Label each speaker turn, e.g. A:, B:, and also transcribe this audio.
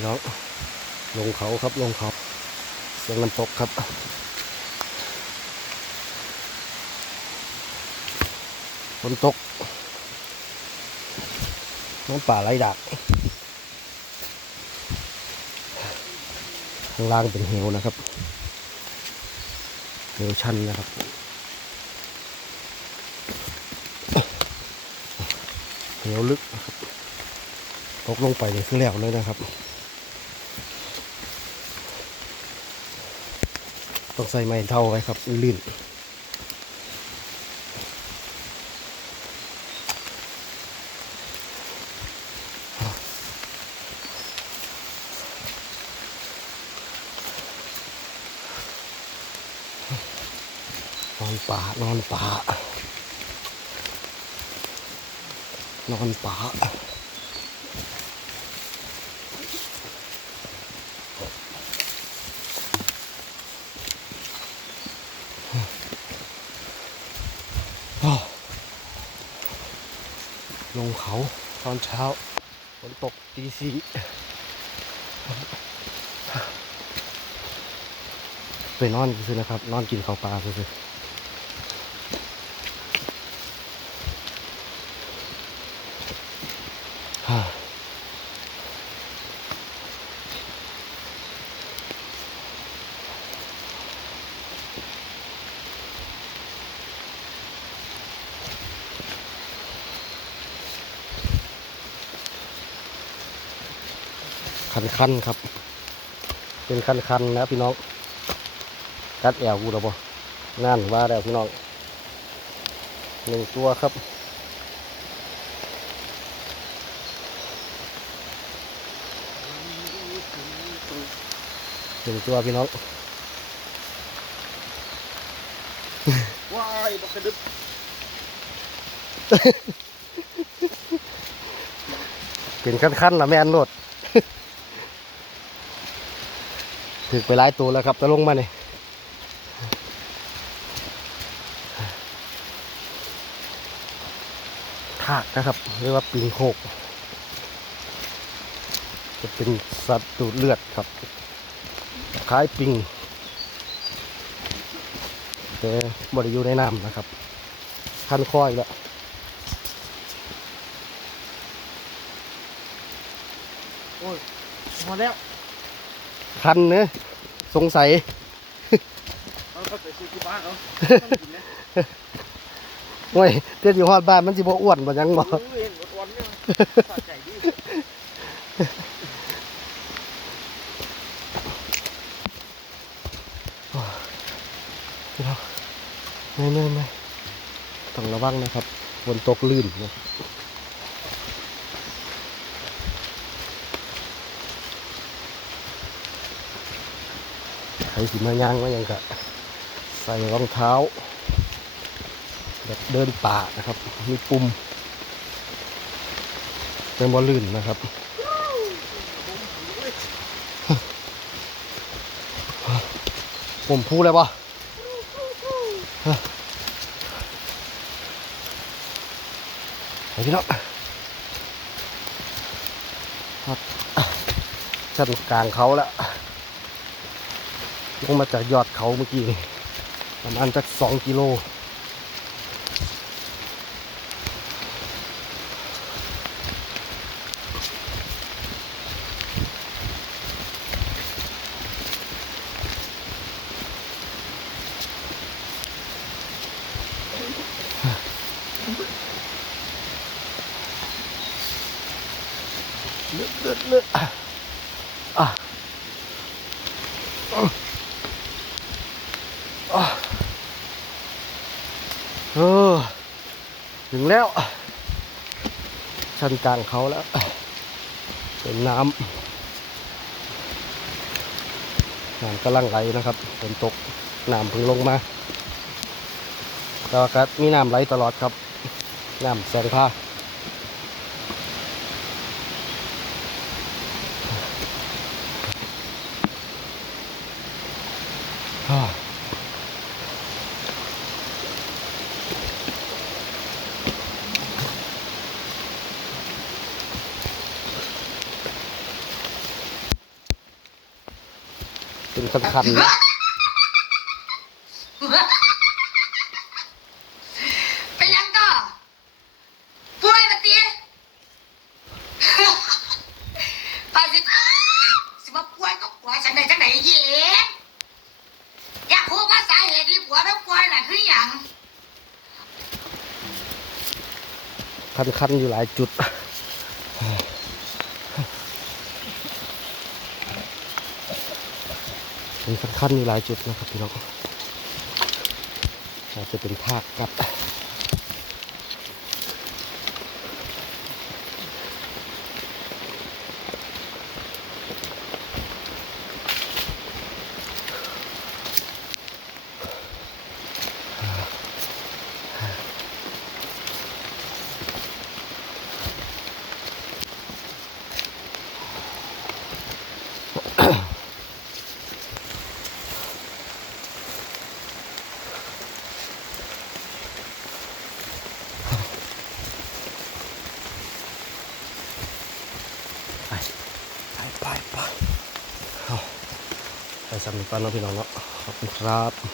A: น้องลงเขาครับลงเขาเสียงน้ำตกครับฝนตกน้ำป่าไหลดักข้างล่างเป็นเหวนะครับเหวชันนะครับเหวลึกนะครับตกลงไปในคือแล้วเลยนะครับ ต้องใส่ไม้เท่าไว้ครับลื่นนอนป่านอนป่านอนป่า ลงเขาตอนเช้าฝนตกตีสี่ไปนอนซื้อนะครับ นอนกินข้าวปลาซื้อ คันคันๆครับ เป็นคันคันๆนะพี่น้องกัดแอวกูแล้วบ่งานว่าแล้วพี่น้องหนึ่งตัวครับหนึ่งตัวพี่น้อง
B: ว้ายบักกระดึบ
A: เป็นขั้นๆละแม่นโลด ถึกไปหลายตัวแล้วครับจะลงมาเนี่ยทากนะครับเรียกว่าปิงโหกจะเป็นสัตว์ดูดเลือดครับ คล้ายปิงแต่บริอยู่ในน้ำนะครับคันคอยแล้ว
B: โอ้ยพอแล้ว
A: คันเนื้อะสงสัย
B: เอาเข้าไปซื้อที่บ้านเอาต้องกินนะ
A: โอ้ยเตี้ยอยู่ฮอดบ้านมันสิบ่อ้วนบ่หยังบ่
B: เออเห็นวันๆเนี่ยสะใจดี
A: ไม่ไม่ไม่ต้องระวังนะครับฝนตกลื่นนะใคร สิมาย่างมาหยังกะใส่รองเท้าแบบเดินป่านะครับ มีปุ่มเป็นบอลลื่นนะครับผมพูดเลยปะไปพี่น้องครับชั้นกลางเขาแล้ว ลงมาจากยอดเขาเมื่อกี้ประมาณจากสองกิโลเลือดเลือดเลือดอะ เออถึงแล้ว ชั้นกลางเขาแล้ว เป็นน้ำน้ำกำลังไหลนะครับฝนตกน้ำเพิ่งลงมาแต่ว่าก็มีน้ำไหลตลอดครับ น้ำแสงผ้า เป็นคันๆนะ
C: เป็นยังก็ป่วยมาเตี้ยไปสิสิมาป่วยก็ป่วยฉันได้จังไหนเย่อยากรู้ว่าสาเหตุที่ผัวไม่ป่วยน่ะคืออย่าง
A: คันๆอยู่หลายจุด เป็นคันๆอยู่หลายจุดนะครับพี่น้องอาจจะเป็นภาคกับ ไปไปไปไปเอาไป สำหรับนเนาะพี่น้องเนาะขอบคุณครับ